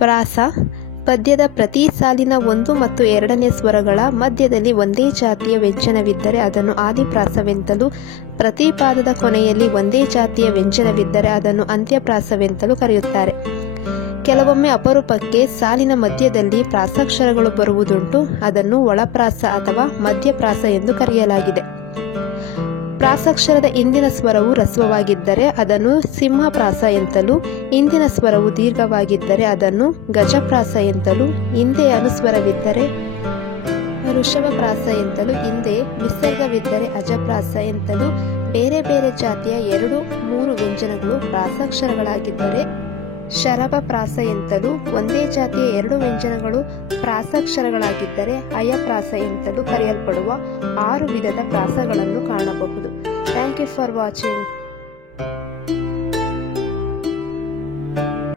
ಪ್ರಾಸ ಪದ್ಯದ ಪ್ರತಿ ಸಾಲಿನ 1 ಮತ್ತು 2ನೇ ಸ್ವರಗಳ ಮಧ್ಯದಲ್ಲಿ ಒಂದೇ ಜಾತಿಯ ವ್ಯಂಜನವಿದ್ದರೆ ಅದನ್ನು ಆದಿಪ್ರಾಸವೆಂತಲೂ, ಪ್ರತಿ ಪಾದದ ಕೊನೆಯಲ್ಲಿ ಒಂದೇ ಜಾತಿಯ ವ್ಯಂಜನವಿದ್ದರೆ ಅದನ್ನು ಅಂತ್ಯಪ್ರಾಸವೆಂತಲೂ ಕರೆಯುತ್ತಾರೆ. ಕೆಲವೊಮ್ಮೆ ಅಪರೂಪಕ್ಕೆ ಸಾಲಿನ ಮಧ್ಯದಲ್ಲಿ ಪ್ರಾಸಾಕ್ಷರಗಳು ಬರುವುದುಂಟು. ಅದನ್ನು ಒಳಪ್ರಾಸ ಅಥವಾ ಮಧ್ಯಪ್ರಾಸ ಎಂದು ಕರೆಯಲಾಗಿದೆ. ಪ್ರಾಸಾಕ್ಷರದ ಇಂದಿನ ಸ್ವರವು ಹ್ರಸ್ವವಾಗಿದ್ದರೆ ಅದನ್ನು ಸಿಂಹಪ್ರಾಸ ಎಂತಲೂ, ಇಂದಿನ ಸ್ವರವು ದೀರ್ಘವಾಗಿದ್ದರೆ ಅದನ್ನು ಗಜಪ್ರಾಸ ಎಂತಲೂ, ಹಿಂದೆ ಅನುಸ್ವರವಿದ್ದರೆ ಋಷಭಪ್ರಾಸ ಎಂತಲೂ, ಹಿಂದೆ ವಿಸರ್ಗವಿದ್ದರೆ ಅಜಪ್ರಾಸ ಎಂತಲೂ, ಬೇರೆ ಬೇರೆ ಜಾತಿಯ 2-3 ವ್ಯಂಜನಗಳು ಪ್ರಾಸಾಕ್ಷರಗಳಾಗಿದ್ದರೆ ಶರಭಪ್ರಾಸ ಎಂತಲೂ, ಒಂದೇ ಜಾತಿಯ 2 ವ್ಯಂಜನಗಳು ಪ್ರಾಸಾಕ್ಷರಗಳಾಗಿದ್ದರೆ ಅಯಪ್ರಾಸ ಎಂತಲೂ ಕರೆಯಲ್ಪಡುವ 6 ವಿಧದ ಪ್ರಾಸಗಳನ್ನು ಕಾಣಬಹುದು. Thank you for watching.